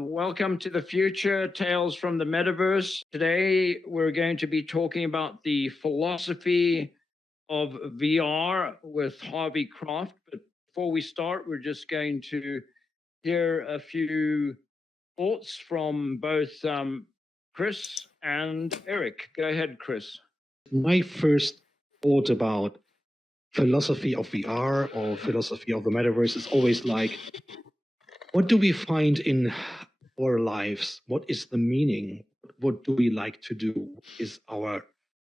Welcome to the future, Tales from the Metaverse. Today, we're going to be talking about the philosophy of VR with Harvey Kraft. But before we start, we're just going to hear a few thoughts from both Chris and Eric. Go ahead, Chris. My first thought about philosophy of VR or philosophy of the metaverse is always like, what do we find in our lives? What is the meaning? What do we like to do? Is our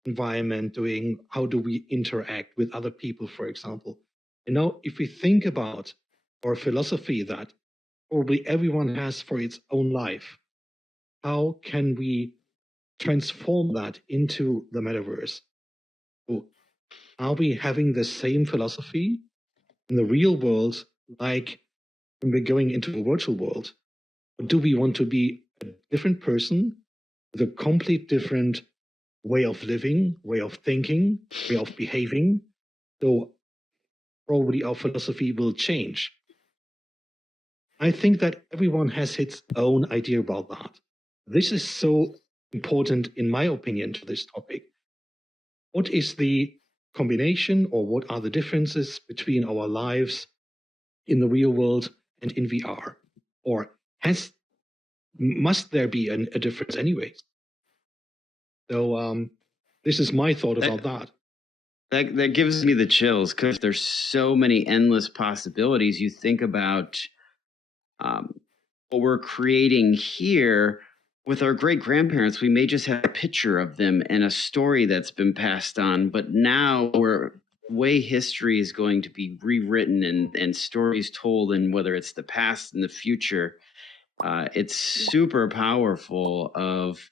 environment doing? How do we interact with other people, for example? You know, if we think about our philosophy that probably everyone has for its own life, how can we transform that into the metaverse? So are we having the same philosophy in the real world like when we're going into a virtual world? Or do we want to be a different person with a complete different way of living, way of thinking, way of behaving? So probably our philosophy will change. I think that everyone has its own idea about that. This is so important, in my opinion, to this topic. What is the combination or what are the differences between our lives in the real world and in VR? Or must there be a difference anyways? So this is my thought about that. That gives me the chills because there's so many endless possibilities. You think about what we're creating here with our great grandparents. We may just have a picture of them and a story that's been passed on, but now way history is going to be rewritten and stories told, and whether it's the past and the future, it's super powerful of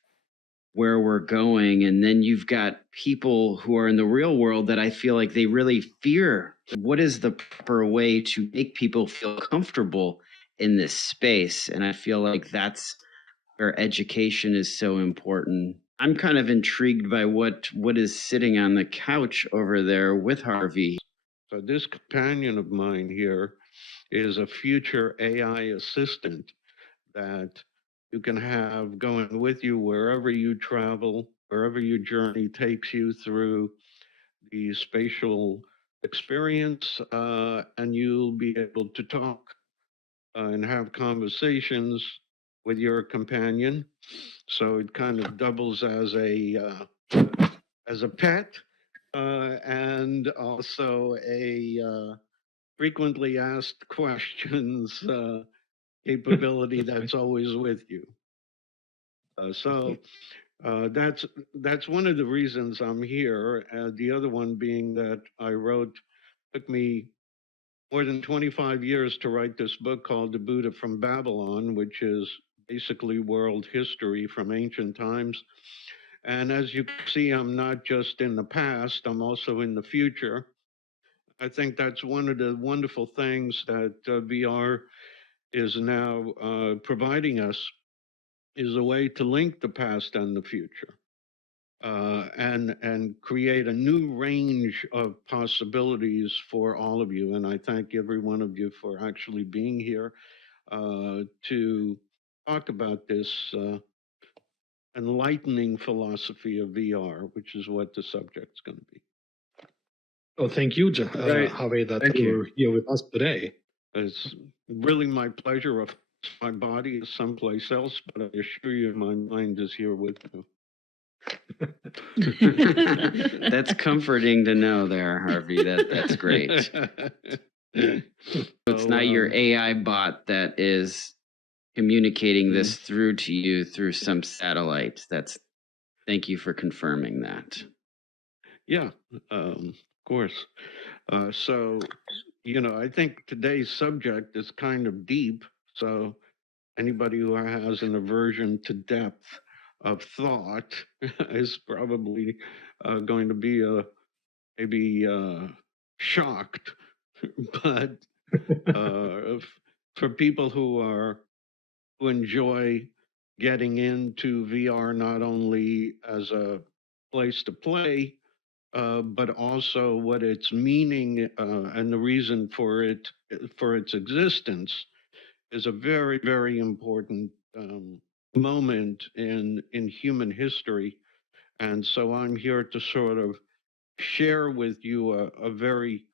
where we're going. And then you've got people who are in the real world that I feel like they really fear. What is the proper way to make people feel comfortable in this space? And I feel like that's where education is so important. I'm kind of intrigued by what is sitting on the couch over there with Harvey. So this companion of mine here is a future AI assistant that you can have going with you wherever you travel, wherever your journey takes you through the spatial experience, and you'll be able to talk and have conversations with your companion. So it kind of doubles as a pet, and also a frequently asked questions capability that's always with you. So that's one of the reasons I'm here. The other one being that took me more than 25 years to write this book called The Buddha from Babylon, which is basically world history from ancient times. And as you can see, I'm not just in the past, I'm also in the future. I think that's one of the wonderful things that VR is now providing us, is a way to link the past and the future, and create a new range of possibilities for all of you. And I thank every one of you for actually being here to talk about this enlightening philosophy of VR, which is what the subject's going to be. Oh, thank you, Harvey, that you're here with us today. It's really my pleasure. My body is someplace else, but I assure you my mind is here with you. That's comforting to know there, Harvey. That's great. It's not your AI bot that is communicating this through to you through some satellite. Thank you for confirming that. Yeah, of course. So, I think today's subject is kind of deep. So anybody who has an aversion to depth of thought is probably going to be maybe shocked. But for people who enjoy getting into VR not only as a place to play, but also what its meaning and the reason for its existence is a very, very important moment in human history. And so I'm here to sort of share with you a very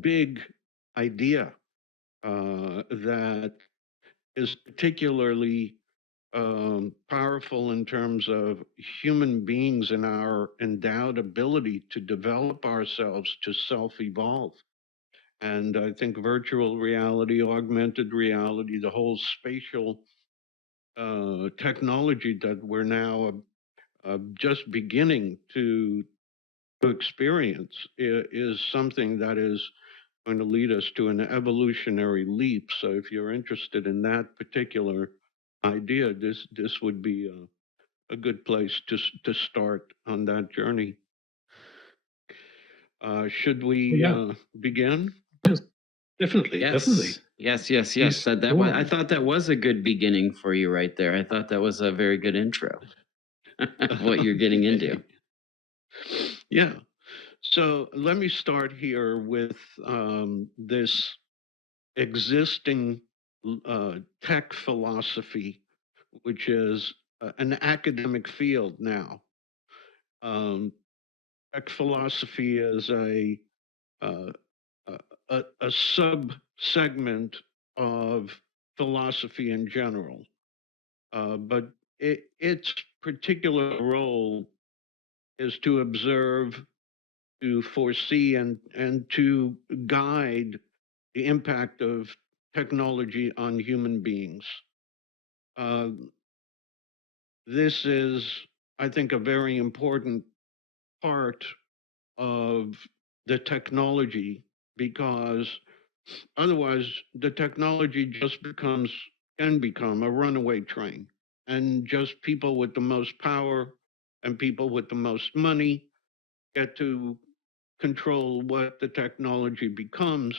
big idea that is particularly powerful in terms of human beings and our endowed ability to develop ourselves to self-evolve. And I think virtual reality, augmented reality, the whole spatial technology that we're now just beginning to experience is something that is going to lead us to an evolutionary leap. So if you're interested in that particular idea, this would be a good place to start on that journey. Should we begin? Yes, definitely, definitely. Yes. Please That go was, on. I thought that was a good beginning for you right there. I thought that was a very good intro. What you're getting into. Yeah. So let me start here with this existing tech philosophy, which is an academic field now. Tech philosophy is uh, a sub segment of philosophy in general, but its particular role is to observe, to foresee, and to guide the impact of technology on human beings. Uh, this is, I think, a very important part of the technology, because otherwise the technology just can become a runaway train, and just people with the most power and people with the most money get to control what the technology becomes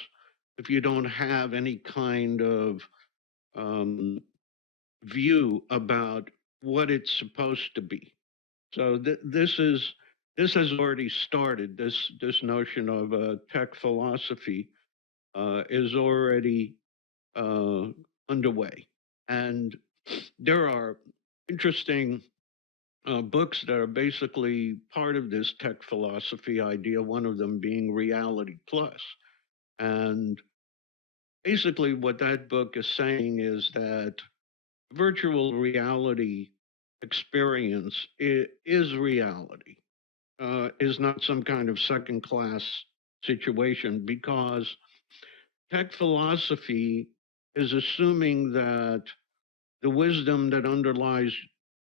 if you don't have any kind of um, view about what it's supposed to be. So this has already started. This notion of tech philosophy is already underway, and there are interesting books that are basically part of this tech philosophy idea. One of them being Reality Plus, and basically what that book is saying is that virtual reality experience is reality, is not some kind of second class situation, because tech philosophy is assuming that the wisdom that underlies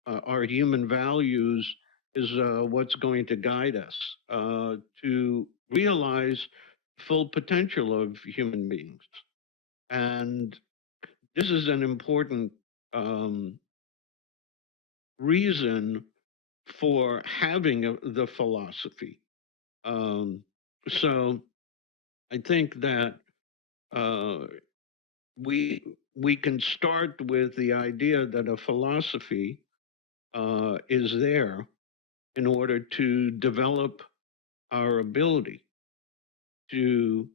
our human values is what's going to guide us to realize full potential of human beings. And this is an important um, reason for having the philosophy. Um, so I think that uh, we can start with the idea that a philosophy is there in order to develop our ability to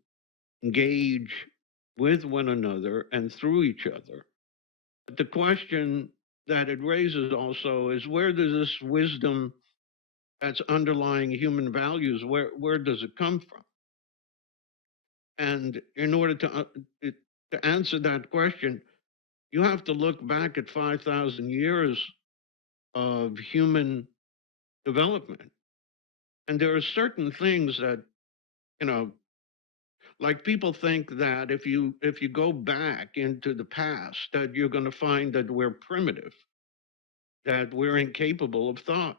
engage with one another and through each other. But the question that it raises also is, where does this wisdom that's underlying human values, where does it come from? And in order to answer that question, you have to look back at 5,000 years of human development. And there are certain things that, you know, like people think that if you go back into the past, that you're going to find that we're primitive, that we're incapable of thought,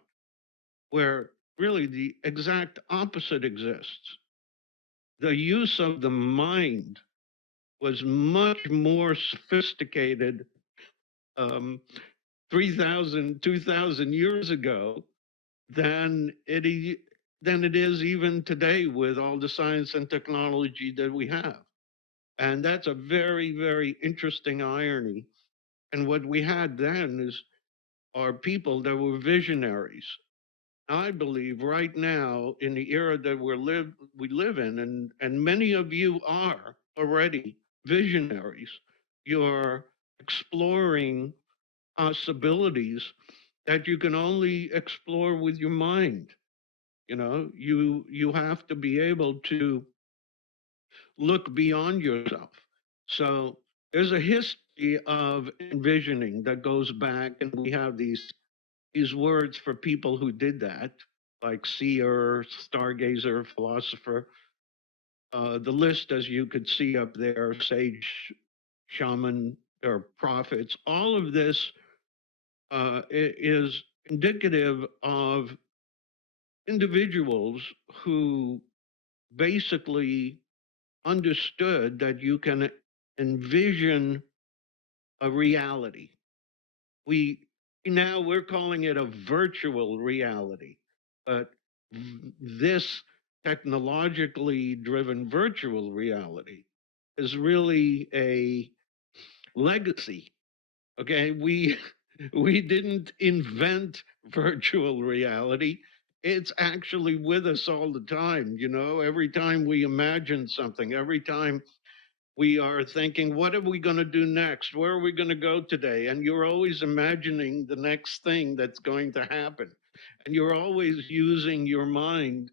where really the exact opposite exists. The use of the mind was much more sophisticated um, 3,000, 2,000 years ago than than it is even today with all the science and technology that we have. And that's a very, very interesting irony. And what we had then are people that were visionaries. I believe right now in the era that we live in, and many of you are already visionaries. You're exploring possibilities that you can only explore with your mind. You know, you have to be able to look beyond yourself. So there's a history of envisioning that goes back, and we have these words for people who did that, like seer, stargazer, philosopher. The list, as you could see up there, sage, shaman, or prophets, all of this is indicative of individuals who basically understood that you can envision a reality. We now we're calling it a virtual reality, but this technologically driven virtual reality is really a legacy. Okay, we we didn't invent virtual reality. It's actually with us all the time. You know, every time we imagine something, every time we are thinking, what are we going to do next? Where are we going to go today? And you're always imagining the next thing that's going to happen. And you're always using your mind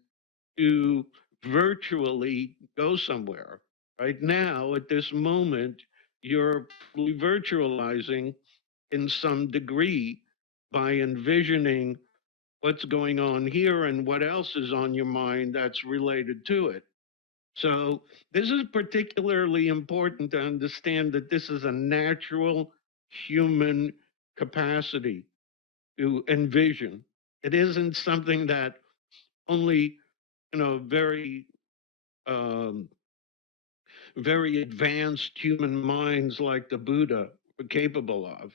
to virtually go somewhere. Right now, at this moment, you're virtualizing in some degree by envisioning what's going on here and what else is on your mind that's related to it. So this is particularly important to understand that this is a natural human capacity to envision. It isn't something that only, very, um, very advanced human minds like the Buddha were capable of.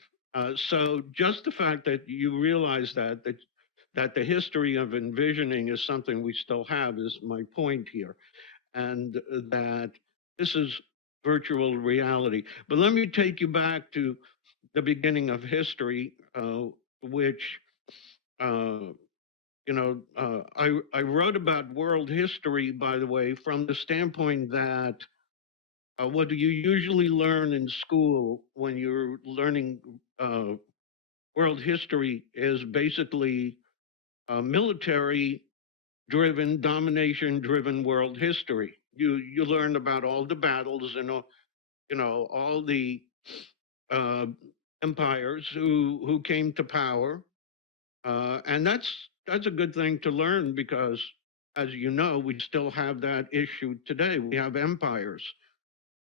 So just the fact that you realize that the history of envisioning is something we still have is my point here, and that this is virtual reality. But let me take you back to the beginning of history, which I wrote about world history, by the way, from the standpoint that what do you usually learn in school when you're learning world history is basically military driven, domination driven world history. You learn about all the battles and all the uh, empires who came to power, and that's a good thing to learn because, as you know, we still have that issue today. We have empires.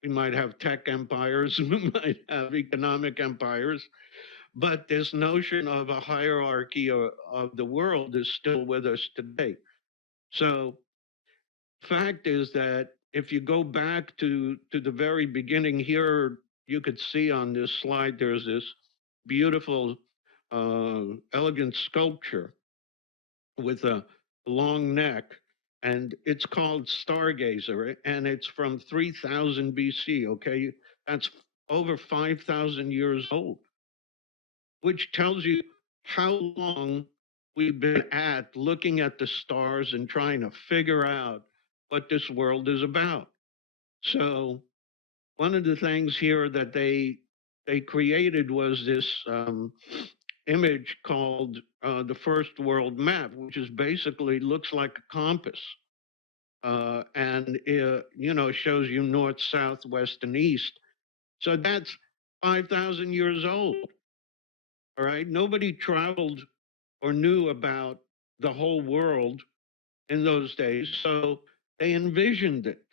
We might have tech empires. We might have economic empires. But this notion of a hierarchy of the world is still with us today. So fact is that if you go back to the very beginning here, you could see on this slide, there's this beautiful, elegant sculpture with a long neck, and it's called Stargazer, and it's from 3000 BC, okay? That's over 5,000 years old, which tells you how long we've been at looking at the stars and trying to figure out what this world is about. So one of the things here that they created was this image called the first world map, which is basically looks like a compass, and shows you north, south, west, and east. So that's 5,000 years old. All right, nobody traveled or knew about the whole world in those days, so they envisioned it.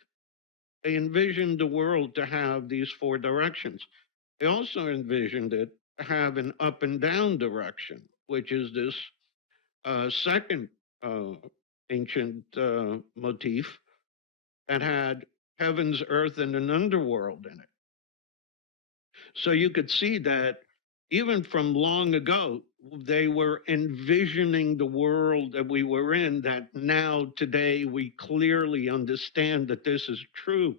They envisioned the world to have these four directions. They also envisioned it to have an up and down direction, which is this second uh, ancient motif that had heavens, earth, and an underworld in it. So you could see that even from long ago, they were envisioning the world that we were in, that now today we clearly understand that this is true,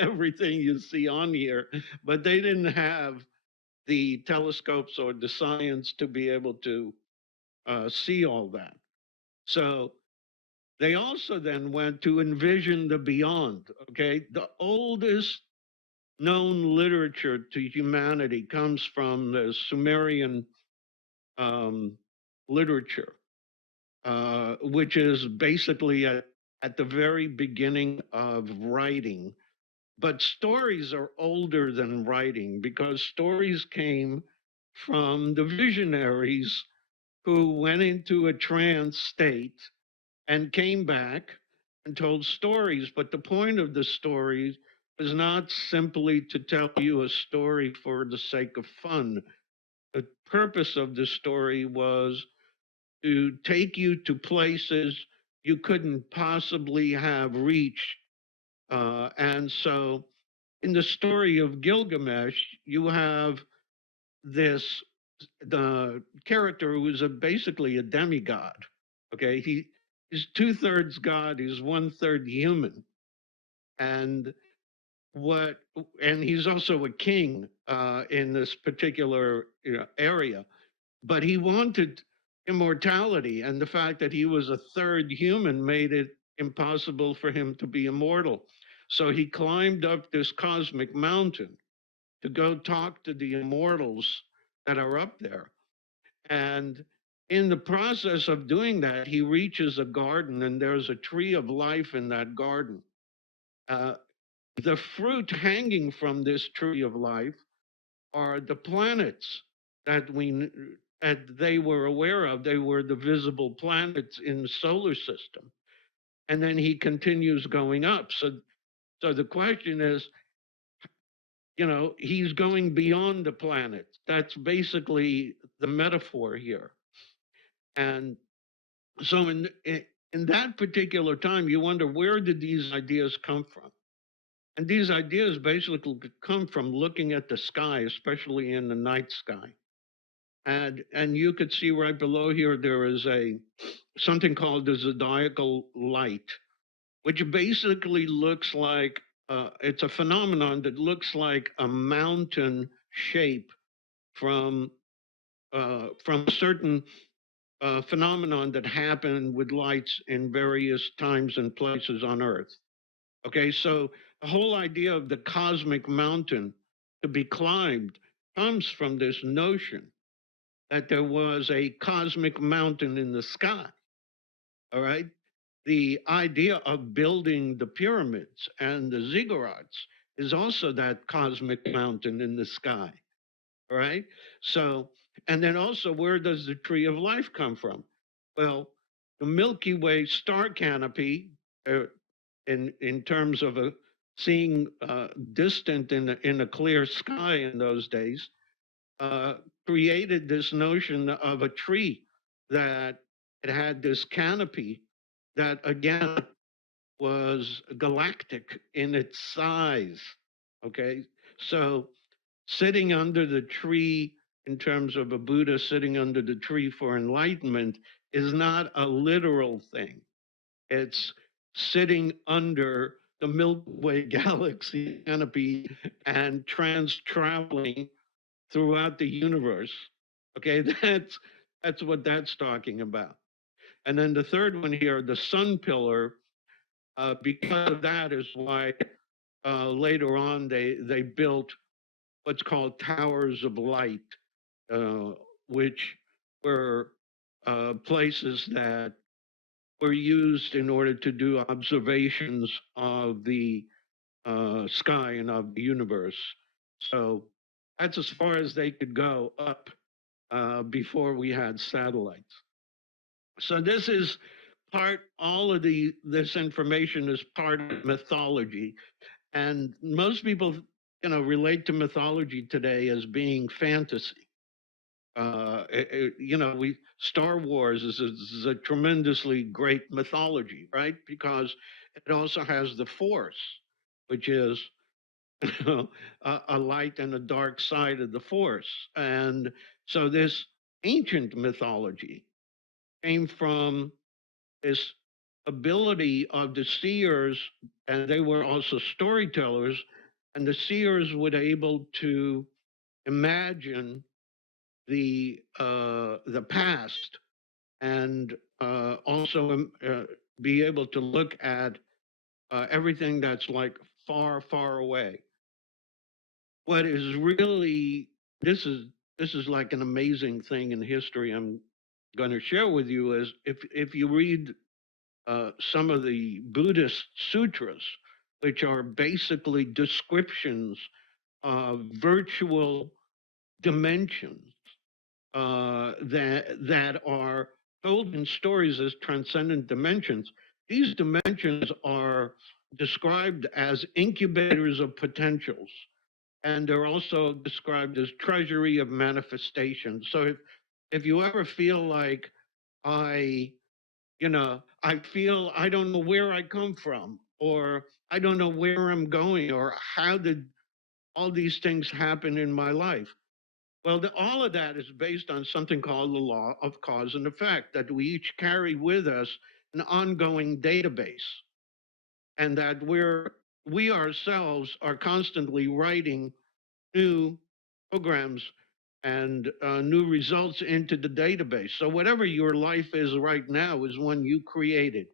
everything you see on here, but they didn't have the telescopes or the science to be able to see all that. So they also then went to envision the beyond. Okay, the oldest known literature to humanity comes from the Sumerian um, literature, which is basically at the very beginning of writing. But stories are older than writing because stories came from the visionaries who went into a trance state and came back and told stories. But the point of the stories is not simply to tell you a story for the sake of fun. The purpose of the story was to take you to places you couldn't possibly have reached. And so in the story of Gilgamesh, you have this the character who is basically a demigod. Okay, he's 2/3 God, he's 1/3 human, and what and he's also a king in this particular area. But he wanted immortality, and the fact that he was a third human made it impossible for him to be immortal. So he climbed up this cosmic mountain to go talk to the immortals that are up there. And in the process of doing that, he reaches a garden, and there's a tree of life in that garden. Uh, the fruit hanging from this tree of life are the planets that that they were aware of. They were the visible planets in the solar system. And then he continues going up. So the question is, he's going beyond the planets. That's basically the metaphor here. And so in that particular time, you wonder, where did these ideas come from? And these ideas basically come from looking at the sky, especially in the night sky. And you could see right below here there is something called the zodiacal light, which basically looks like it's a phenomenon that looks like a mountain shape from a certain phenomenon that happened with lights in various times and places on Earth. Okay, so the whole idea of the cosmic mountain to be climbed comes from this notion that there was a cosmic mountain in the sky. All right. The idea of building the pyramids and the ziggurats is also that cosmic mountain in the sky. All right. So, and then also, where does the tree of life come from? Well, the Milky Way star canopy, in terms of seeing distant in a clear sky in those days, uh, created this notion of a tree that it had this canopy that again was galactic in its size. Okay, so sitting under the tree in terms of a Buddha sitting under the tree for enlightenment is not a literal thing. It's sitting under the Milky Way galaxy canopy and traveling throughout the universe. Okay, that's what that's talking about. And then the third one here, the sun pillar, because of that is why later on they built what's called towers of light, which were places that were used in order to do observations of the sky and of the universe. So that's as far as they could go up before we had satellites. So this is all of this information is part of mythology. And most people, relate to mythology today as being fantasy. Star Wars is a tremendously great mythology, right? Because it also has the Force, which is a light and a dark side of the Force. And so this ancient mythology came from this ability of the seers, and they were also storytellers, and the seers would able to imagine the past and also be able to look at everything that's like far, far away. What is really this is like an amazing thing in history. I'm going to share with you is if you read some of the Buddhist sutras, which are basically descriptions of virtual dimensions that are told in stories as transcendent dimensions. These dimensions are described as incubators of potentials, and they're also described as treasury of manifestation. So if you ever feel like I, I feel I don't know where I come from, or I don't know where I'm going, or how did all these things happen in my life. Well, all of that is based on something called the law of cause and effect, that we each carry with us an ongoing database, and that we ourselves are constantly writing new programs and new results into the database. So whatever your life is right now is one you created.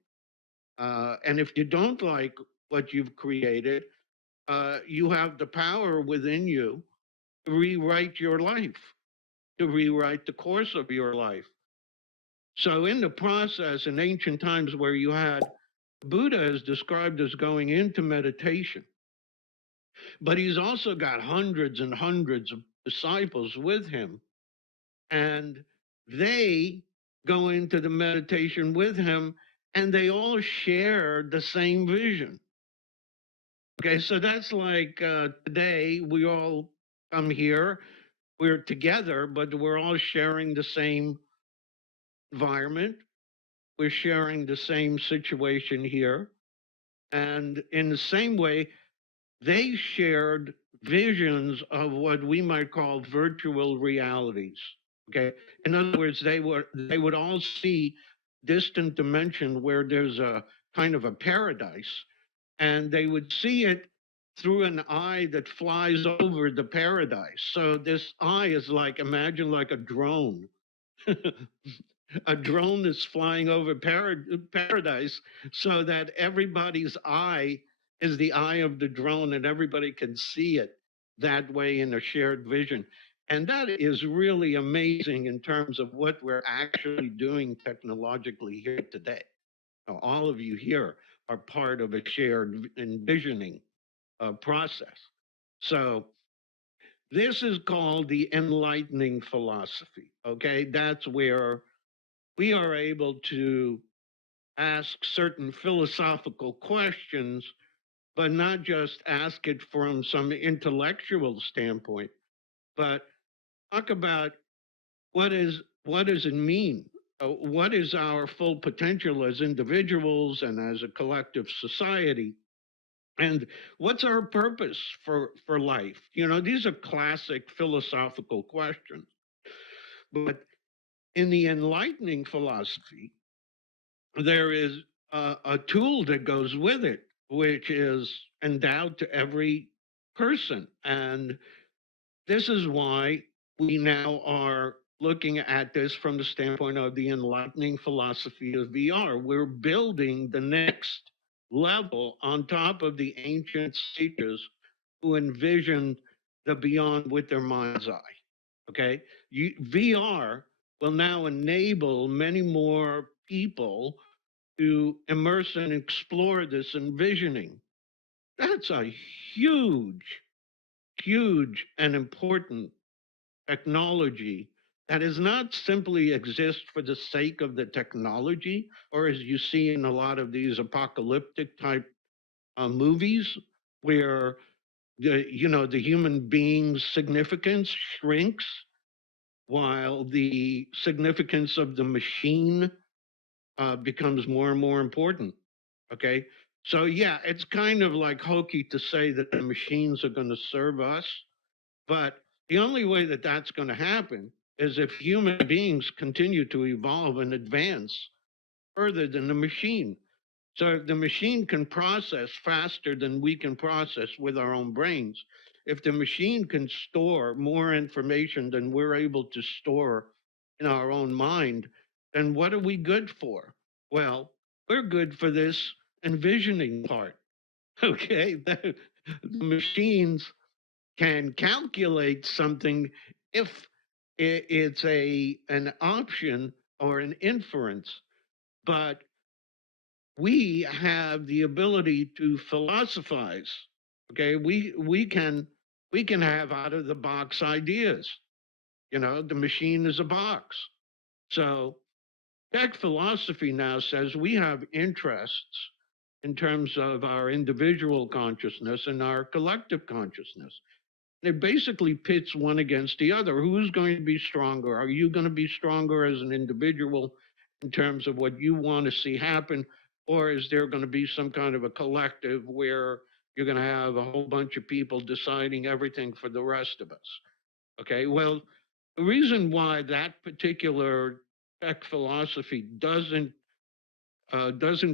And if you don't like what you've created, you have the power within you to rewrite your life, to rewrite the course of your life. So in the process, in ancient times where you had Buddha is described as going into meditation, but he's also got hundreds and hundreds of disciples with him, and they go into the meditation with him, and they all share the same vision. Okay, so that's like today we all come here, we're together, but we're all sharing the same environment. We're sharing the same situation here. And in the same way, they shared visions of what we might call virtual realities. Okay. In other words, they would all see distant dimension where there's a kind of a paradise, and they would see it through an eye that flies over the paradise. So this eye is like, imagine like a drone. A drone is flying over paradise, so that everybody's eye is the eye of the drone, and everybody can see it that way in a shared vision. And that is really amazing in terms of what we're actually doing technologically here today. Now, all of you here are part of a shared envisioning process. So this is called the enlightening philosophy. Okay, that's where we are able to ask certain philosophical questions, but not just ask it from some intellectual standpoint, but talk about what does it mean? What is our full potential as individuals and as a collective society? And what's our purpose for life? These are classic philosophical questions. But in the enlightening philosophy, there is a tool that goes with it, which is endowed to every person. And this is why we now are looking at this from the standpoint of the enlightening philosophy of VR. We're building the next level on top of the ancient sages who envisioned the beyond with their mind's eye. Okay? VR will now enable many more people to immerse and explore this envisioning. That's a huge, huge and important technology that does not simply exist for the sake of the technology, or as you see in a lot of these apocalyptic type movies, where the human being's significance shrinks while the significance of the machine becomes more and more important. Okay. So, yeah, it's kind of like hokey to say that the machines are going to serve us. But the only way that that's going to happen is if human beings continue to evolve and advance further than the machine. So if the machine can process faster than we can process with our own brains, if the machine can store more information than we're able to store in our own mind, then what are we good for? Well, we're good for this envisioning part. Okay, the machines can calculate something if it's an option or an inference, but we have the ability to philosophize. Okay, we can have out of the box ideas. You know, the machine is a box. So tech philosophy now says we have interests in terms of our individual consciousness and our collective consciousness. It basically pits one against the other. Who's going to be stronger? Are you going to be stronger as an individual in terms of what you want to see happen? Or is there going to be some kind of a collective where you're going to have a whole bunch of people deciding everything for the rest of us? Okay, well, the reason why that particular tech philosophy doesn't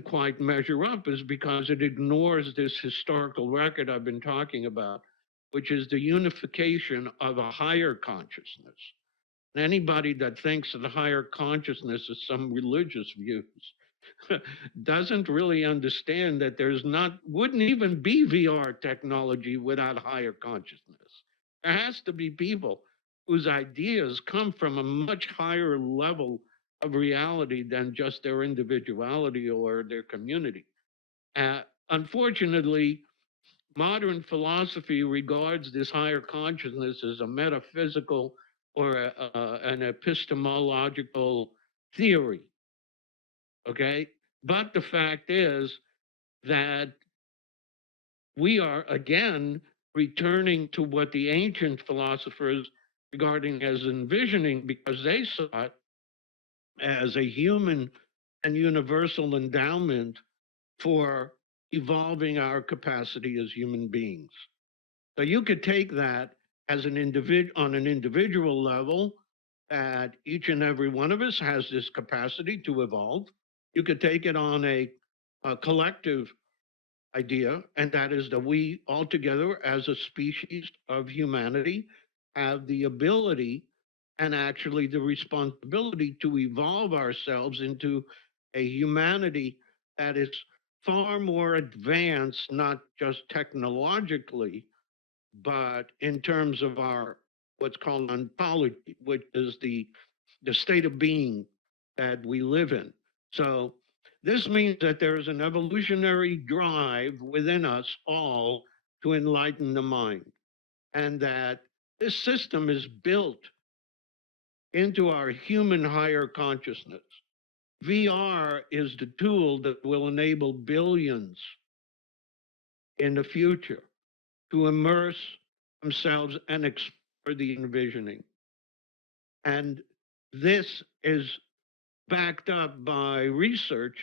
quite measure up is because it ignores this historical record I've been talking about, which is the unification of a higher consciousness. And anybody that thinks of the higher consciousness as some religious views doesn't really understand that wouldn't even be VR technology without higher consciousness. There has to be people whose ideas come from a much higher level of reality than just their individuality or their community. Unfortunately, modern philosophy regards this higher consciousness as a metaphysical or an epistemological theory. Okay? But the fact is that we are again returning to what the ancient philosophers regarding as envisioning, because they saw it as a human and universal endowment for evolving our capacity as human beings. So you could take that as an on an individual level, that each and every one of us has this capacity to evolve. You could take it on a collective idea, and that is that we all together as a species of humanity have the ability and actually the responsibility to evolve ourselves into a humanity that is far more advanced, not just technologically, but in terms of our what's called ontology, which is the state of being that we live in. So this means that there is an evolutionary drive within us all to enlighten the mind, and that this system is built into our human higher consciousness. VR is the tool that will enable billions in the future to immerse themselves and explore the envisioning. And this is backed up by research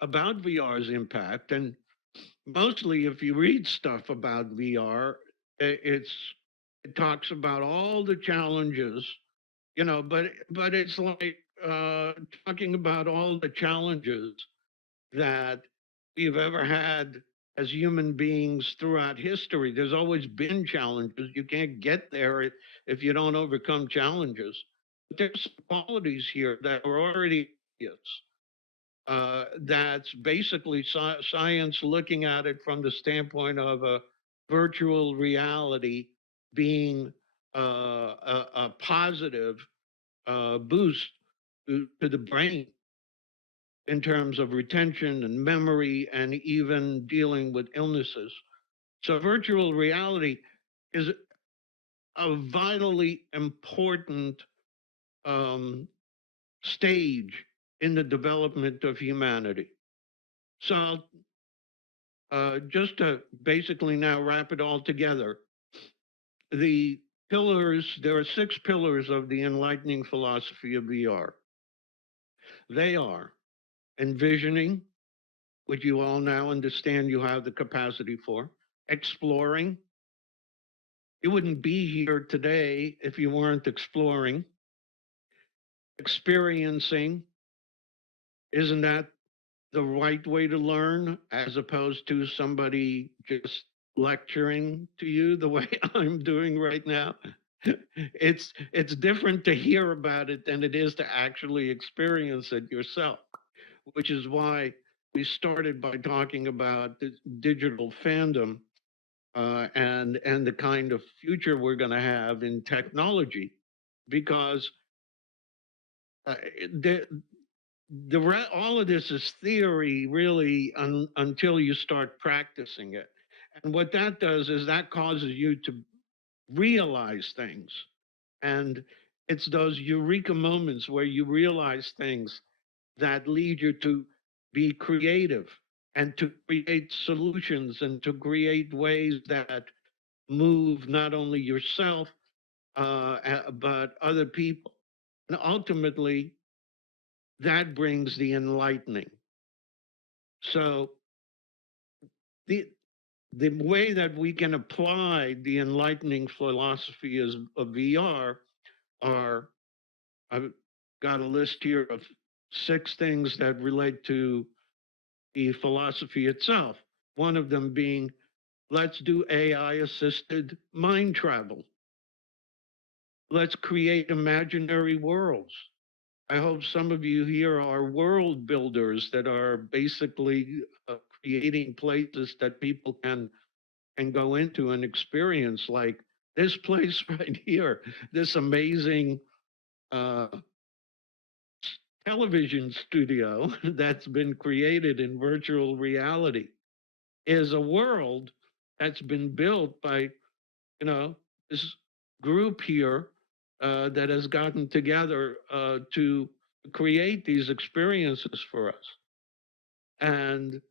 about VR's impact. And mostly, if you read stuff about VR, it talks about all the challenges, you know, but it's like talking about all the challenges that we've ever had as human beings throughout history. There's always been challenges. You can't get there if you don't overcome challenges. But there's qualities here that are already obvious. That's basically science looking at it from the standpoint of a virtual reality being a positive boost to the brain in terms of retention and memory and even dealing with illnesses. So virtual reality is a vitally important stage in the development of humanity. So just to basically now wrap it all together, there are 6 pillars of the enlightening philosophy of VR. They are envisioning, which you all now understand you have the capacity for, exploring. You wouldn't be here today if you weren't exploring. Experiencing, isn't that the right way to learn, as opposed to somebody just lecturing to you the way I'm doing right now? it's different to hear about it than it is to actually experience it yourself, which is why we started by talking about the digital fandom, and the kind of future we're going to have in technology, because uh, the all of this is theory, really, until you start practicing it. And what that does is that causes you to realize things. And it's those eureka moments where you realize things that lead you to be creative and to create solutions and to create ways that move not only yourself, but other people. And ultimately, that brings the enlightening. So the the way that we can apply the enlightening philosophy of VR are, I've got a list here of 6 things that relate to the philosophy itself. One of them being, let's do AI assisted mind travel. Let's create imaginary worlds. I hope some of you here are world builders that are basically creating places that people can go into and experience, like this place right here, this amazing uh, television studio that's been created in virtual reality is a world that's been built by, this group here that has gotten together to create these experiences for us. And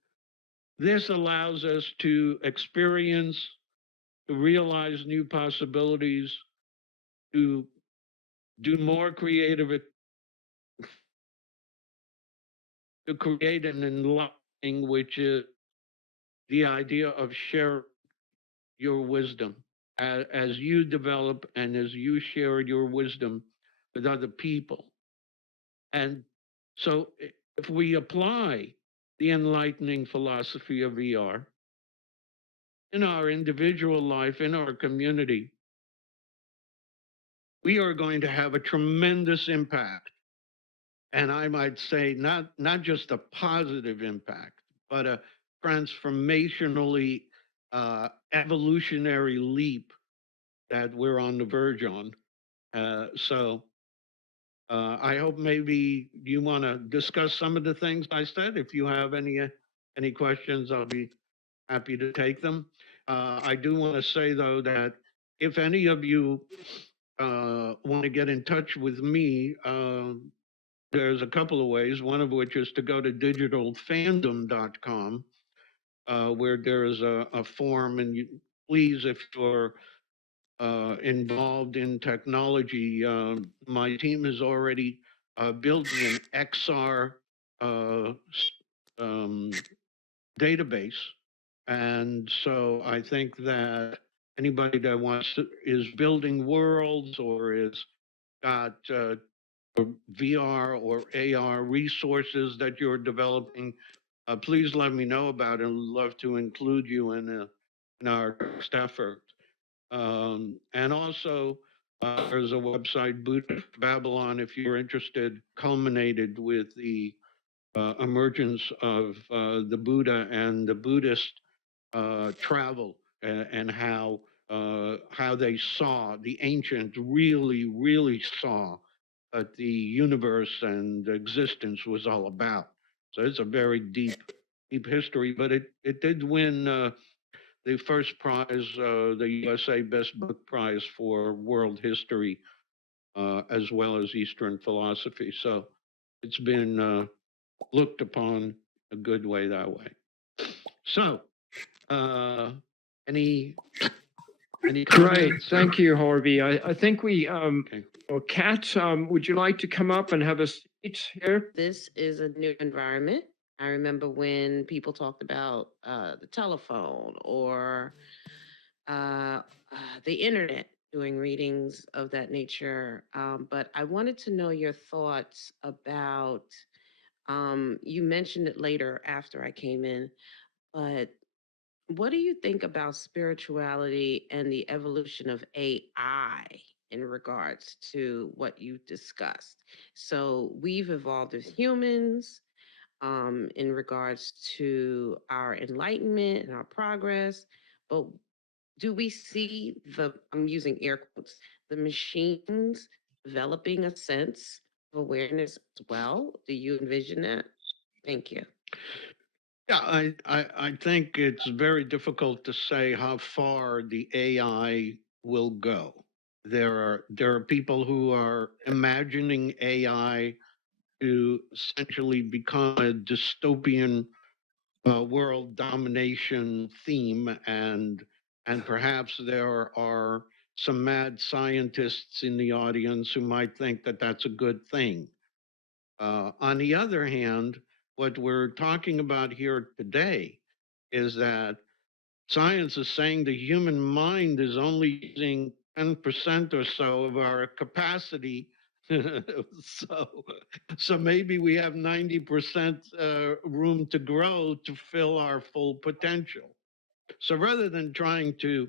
this allows us to experience, to realize new possibilities, to do more creative, to create an enlightening, which is the idea of sharing your wisdom. As you develop and as you share your wisdom with other people. And so if we apply the enlightening philosophy of VR in our individual life, in our community, we are going to have a tremendous impact. And I might say not just a positive impact, but a transformationally evolutionary leap that we're on the verge on. So I hope maybe you want to discuss some of the things I said. If you have any questions, I'll be happy to take them. I do want to say though that if any of you want to get in touch with me, there's a couple of ways. One of which is to go to digitalfandom.com, where there's a form, and you, please, if you're involved in technology. My team is already building an XR um, database. And so I think that anybody that is building worlds or is got VR or AR resources that you're developing, please let me know about it. I'd love to include you in our next effort. And also, there's a website, Buddha Babylon, if you're interested, culminated with the emergence of the Buddha and the Buddhist travel, and how they saw, the ancients really saw that the universe and existence was all about. So it's a very deep history, but it did win the first prize, the USA Best Book Prize for World History, as well as Eastern philosophy. So it's been looked upon a good way that way. So, any Great. comments? Thank you, Harvey. I think we, Okay. well, Kat, would you like to come up and have a seat here? This is a new environment. I remember when people talked about the telephone or uh, the internet doing readings of that nature. But I wanted to know your thoughts about, you mentioned it later after I came in, but what do you think about spirituality and the evolution of AI? in regards to what you discussed. So we've evolved as humans in regards to our enlightenment and our progress, but do we see the, I'm using air quotes, the machines developing a sense of awareness as well? Do you envision that? Thank you. Yeah, I think it's very difficult to say how far the AI will go. There are people who are imagining AI to essentially become a dystopian world domination theme, and perhaps there are some mad scientists in the audience who might think that that's a good thing. On the other hand, what we're talking about here today is that science is saying the human mind is only using 10% or so of our capacity. so, so maybe we have 90% room to grow to fill our full potential. So rather than trying to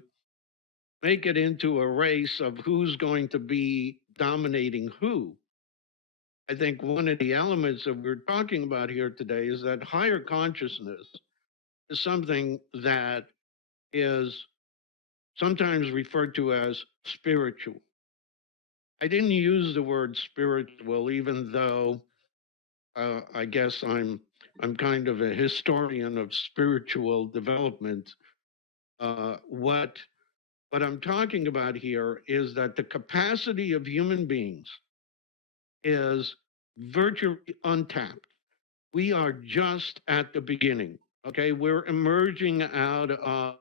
make it into a race of who's going to be dominating who, I think one of the elements that we're talking about here today is that higher consciousness is something that is sometimes referred to as spiritual. I didn't use the word spiritual, even though I guess I'm kind of a historian of spiritual development. What I'm talking about here is that the capacity of human beings is virtually untapped. We are just at the beginning. Okay, we're emerging out of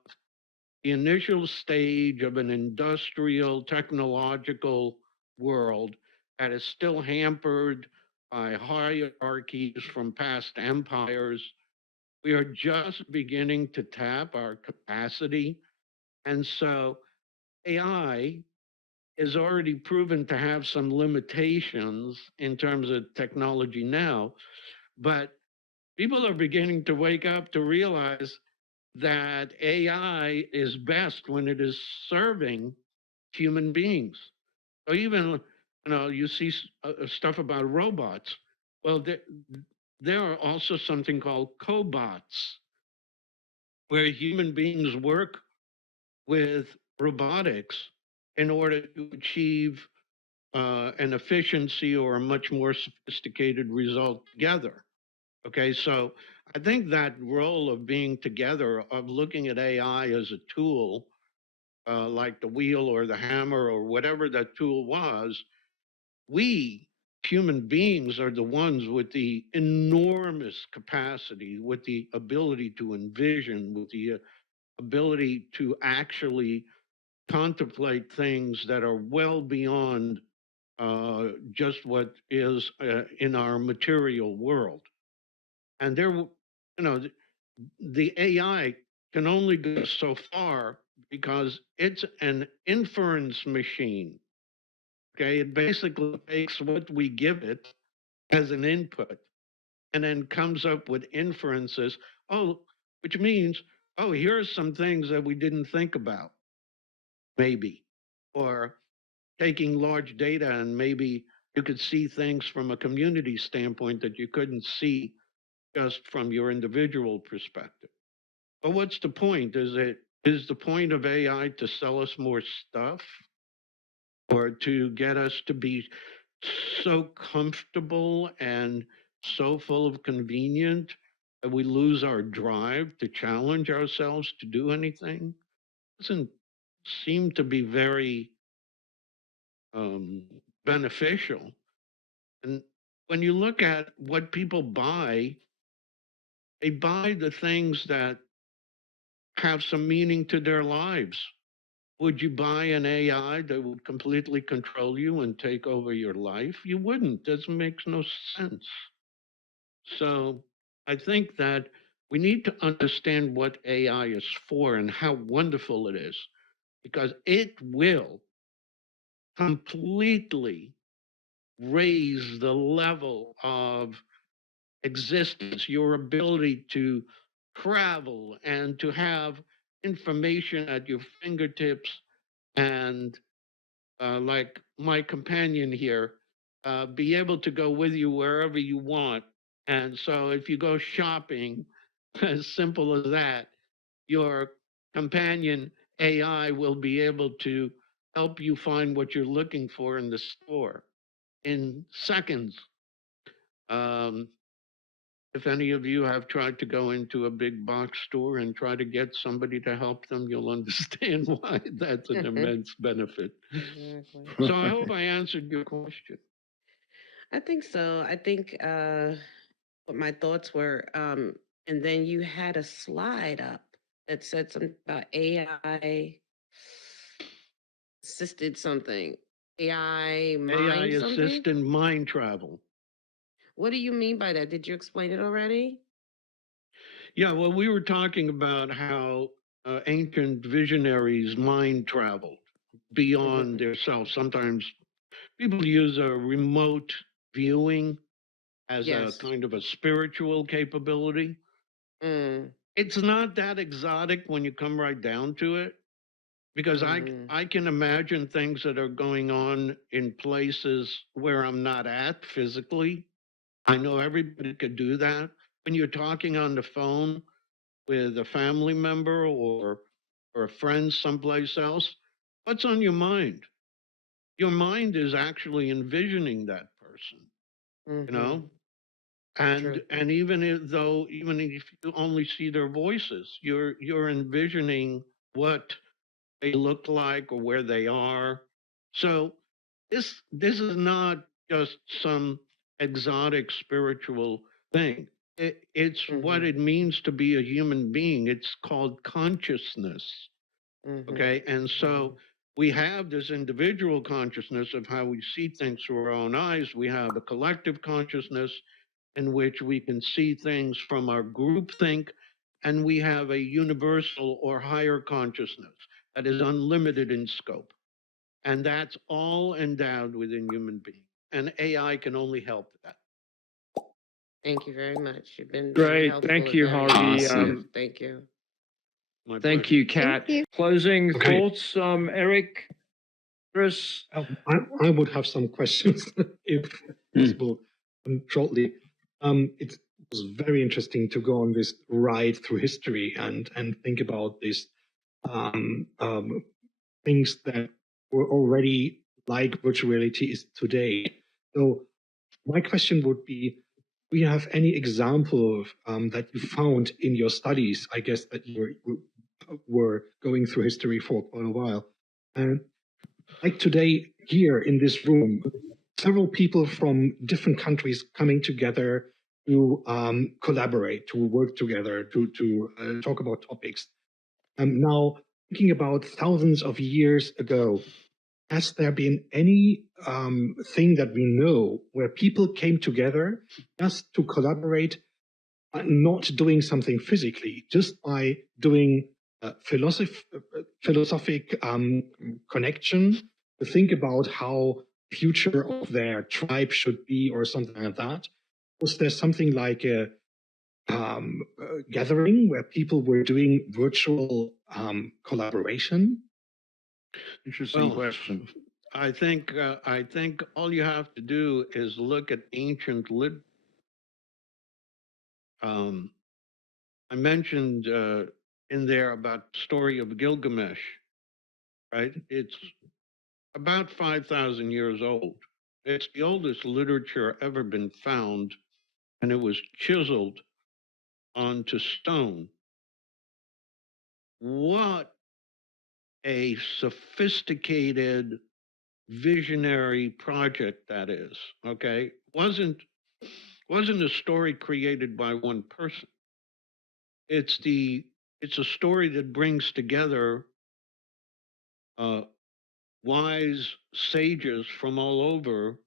the initial stage of an industrial technological world that is still hampered by hierarchies from past empires. We are just beginning to tap our capacity. And so AI is already proven to have some limitations in terms of technology now, but people are beginning to wake up to realize that AI is best when it is serving human beings. So even you see stuff about robots. Well, there are also something called cobots, where human beings work with robotics in order to achieve an efficiency or a much more sophisticated result together. Okay, so I think that role of being together, of looking at AI as a tool, like the wheel or the hammer or whatever that tool was, we human beings are the ones with the enormous capacity, with the ability to envision, with the ability to actually contemplate things that are well beyond just what is in our material world. And the AI can only go so far because it's an inference machine. Okay, it basically takes what we give it as an input and then comes up with inferences. Oh, which means, oh, here's some things that we didn't think about, maybe. Or taking large data and maybe you could see things from a community standpoint that you couldn't see just from your individual perspective. But what's the point? Is the point of AI to sell us more stuff or to get us to be so comfortable and so full of convenient that we lose our drive to challenge ourselves to do anything? Doesn't seem to be very um, beneficial. And when you look at what people buy, they buy the things that have some meaning to their lives. Would you buy an AI that would completely control you and take over your life? You wouldn't. That makes no sense. So I think that we need to understand what AI is for and how wonderful it is, because it will completely raise the level of existence, your ability to travel and to have information at your fingertips and like my companion here, be able to go with you wherever you want. And so if you go shopping, as simple as that, your companion AI will be able to help you find what you're looking for in the store in seconds. Um, if any of you have tried to go into a big box store and try to get somebody to help them, you'll understand why that's an immense benefit. Exactly. So I hope I answered your question. I think so. I think what my thoughts were, and then you had a slide up that said something about AI assisted something. AI AI mind something? assistant mind travel. What do you mean by that? Did you explain it already? Yeah, well, we were talking about how ancient visionaries mind traveled beyond Mm-hmm. their self. Sometimes people use a remote viewing as a Yes. kind of a spiritual capability. Mm. It's not that exotic when you come right down to it, because Mm-hmm. I can imagine things that are going on in places where I'm not at physically. I know everybody could do that. When you're talking on the phone with a family member or a friend someplace else, what's on your mind? Your mind is actually envisioning that person, you Mm-hmm. know? True. And even if you only see their voices, you're envisioning what they look like or where they are. So this is not just some exotic spiritual thing. It's what Mm-hmm. it means to be a human being. It's called consciousness. Mm-hmm. Okay. And so we have this individual consciousness of how we see things through our own eyes. We have a collective consciousness in which we can see things from our group think, and we have a universal or higher consciousness that is unlimited in scope. And that's all endowed within human beings. And AI can only help that. Thank you very much. You've been very Great. helpful Thank and you, very Harvey. informative. Thank you. My Thank pleasure. you, Kat. Closing Okay. thoughts, Eric, Chris? I would have some questions, if possible, shortly. It was very interesting to go on this ride through history and think about these things that were already like virtual reality is today. So my question would be, do you have any example that you found in your studies? I guess that were going through history for quite a while. And like today, here in this room, several people from different countries coming together to collaborate, to work together, to talk about topics. Now, thinking about thousands of years ago, has there been any thing that we know where people came together just to collaborate, not doing something physically, just by doing philosophic connection to think about how future of their tribe should be or something like that? Was there something like a gathering where people were doing virtual collaboration? Interesting Well, question. I think all you have to do is look at ancient lit. Um, I mentioned in there about the story of Gilgamesh, right? It's about 5,000 years old. It's the oldest literature ever been found, and it was chiseled onto stone. What a sophisticated visionary project that is. Okay, wasn't a story created by one person. It's the it's a story that brings together uh, wise sages from all over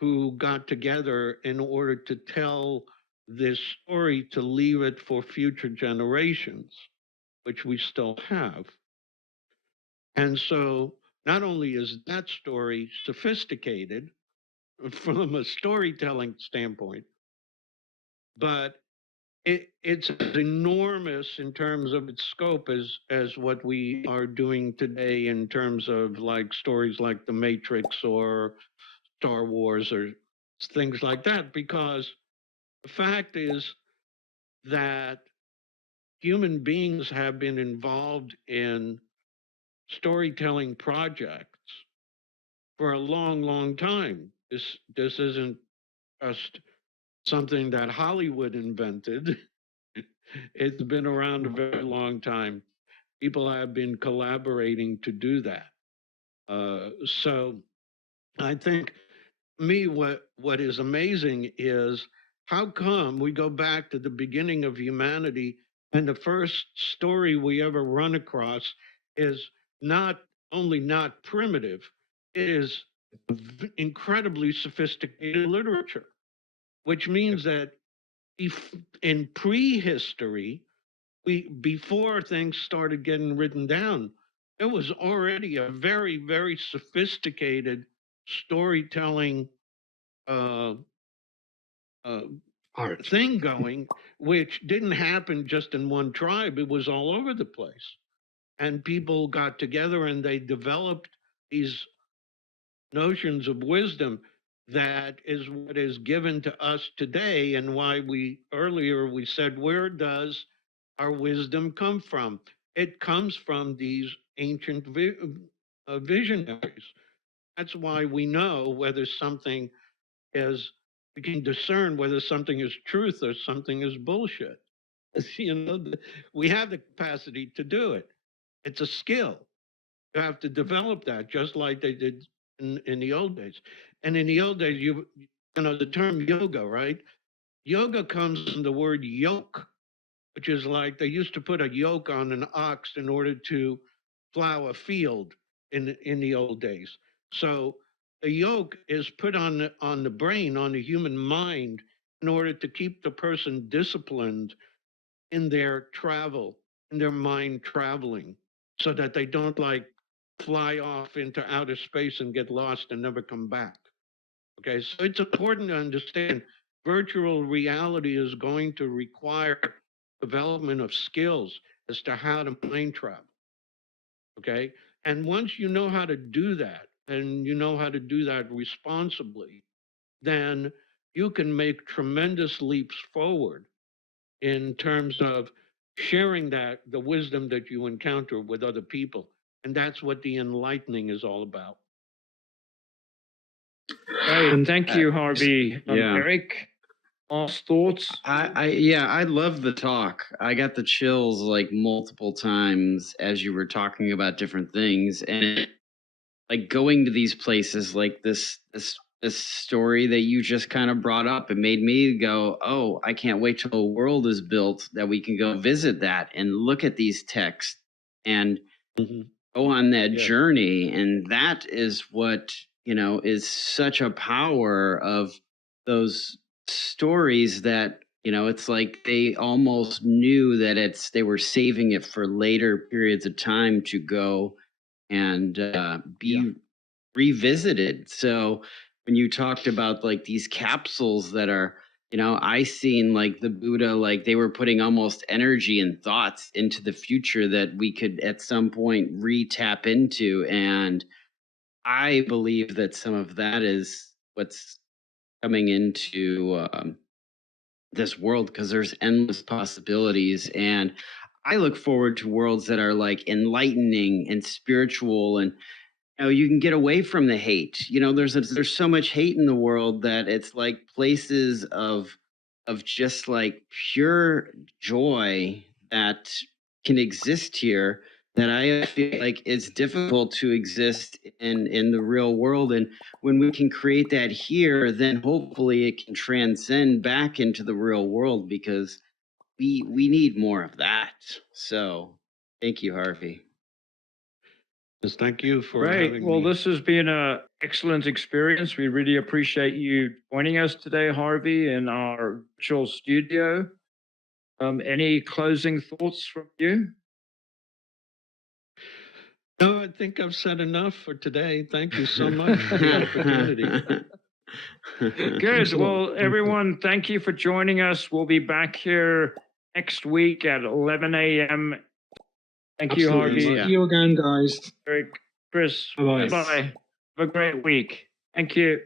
who got together in order to tell this story, to leave it for future generations, which we still have. And so not only is that story sophisticated from a storytelling standpoint, but it's as enormous in terms of its scope as what we are doing today in terms of like stories like The Matrix or Star Wars or things like that, because the fact is that human beings have been involved in storytelling projects for a long, long time. This isn't just something that Hollywood invented. It's been around a very long time. People have been collaborating to do that. So I think what is amazing is how come we go back to the beginning of humanity and the first story we ever run across is not only not primitive, it is incredibly sophisticated literature, which means that in prehistory, before things started getting written down, there was already a very, very sophisticated storytelling uh, uh, Art. thing going, which didn't happen just in one tribe. It was all over the place. And people got together and they developed these notions of wisdom that is what is given to us today, and why we earlier we said, where does our wisdom come from? It comes from these ancient visionaries. That's why we know whether something is, we can discern whether something is truth or something is bullshit. You know, we have the capacity to do it. It's a skill. You have to develop that, just like they did in the old days. And in the old days, you know the term yoga, right? Yoga comes from the word yoke, which is like they used to put a yoke on an ox in order to plow a field in the old days. So a yoke is put on the brain, on the human mind, in order to keep the person disciplined in their travel, in their mind traveling, so that they don't like fly off into outer space and get lost and never come back. Okay, so it's important to understand virtual reality is going to require development of skills as to how to mind travel. Okay, and once you know how to do that, and you know how to do that responsibly, then you can make tremendous leaps forward in terms of sharing that the wisdom that you encounter with other people. And that's what the enlightening is all about. Right. And Thank you, Harvey. yeah. Eric, last thoughts? I love the talk. I got the chills like multiple times as you were talking about different things, and like going to these places, like this story that you just kind of brought up, it made me go, oh, I can't wait till the world is built that we can go visit that and look at these texts and go on that journey. And that is what, is such a power of those stories, that it's like they almost knew that they were saving it for later periods of time to go and be revisited. So when you talked about like these capsules that are, I seen like the Buddha, like they were putting almost energy and thoughts into the future that we could at some point re-tap into. And I believe that some of that is what's coming into this world, because there's endless possibilities. And I look forward to worlds that are like enlightening and spiritual, and you can get away from the hate. There's so much hate in the world that it's like places of just like pure joy that can exist here, that I feel like it's difficult to exist in the real world. And when we can create that here, then hopefully it can transcend back into the real world, because we need more of that. So thank you, Harvey. Yes, thank you for Great. having Well, me. this has been an excellent experience. We really appreciate you joining us today, Harvey, in our virtual studio. Any closing thoughts from you? No, I think I've said enough for today. Thank you so much for the opportunity. Good. Thanks a lot. Well, Thanks a lot. everyone, thank you for joining us. We'll be back here next week at 11 a.m. Thank you, Absolutely. Harvey. Yeah. See you again, guys. Eric, Chris. Bye-bye. Bye-bye. Have a great week. Thank you.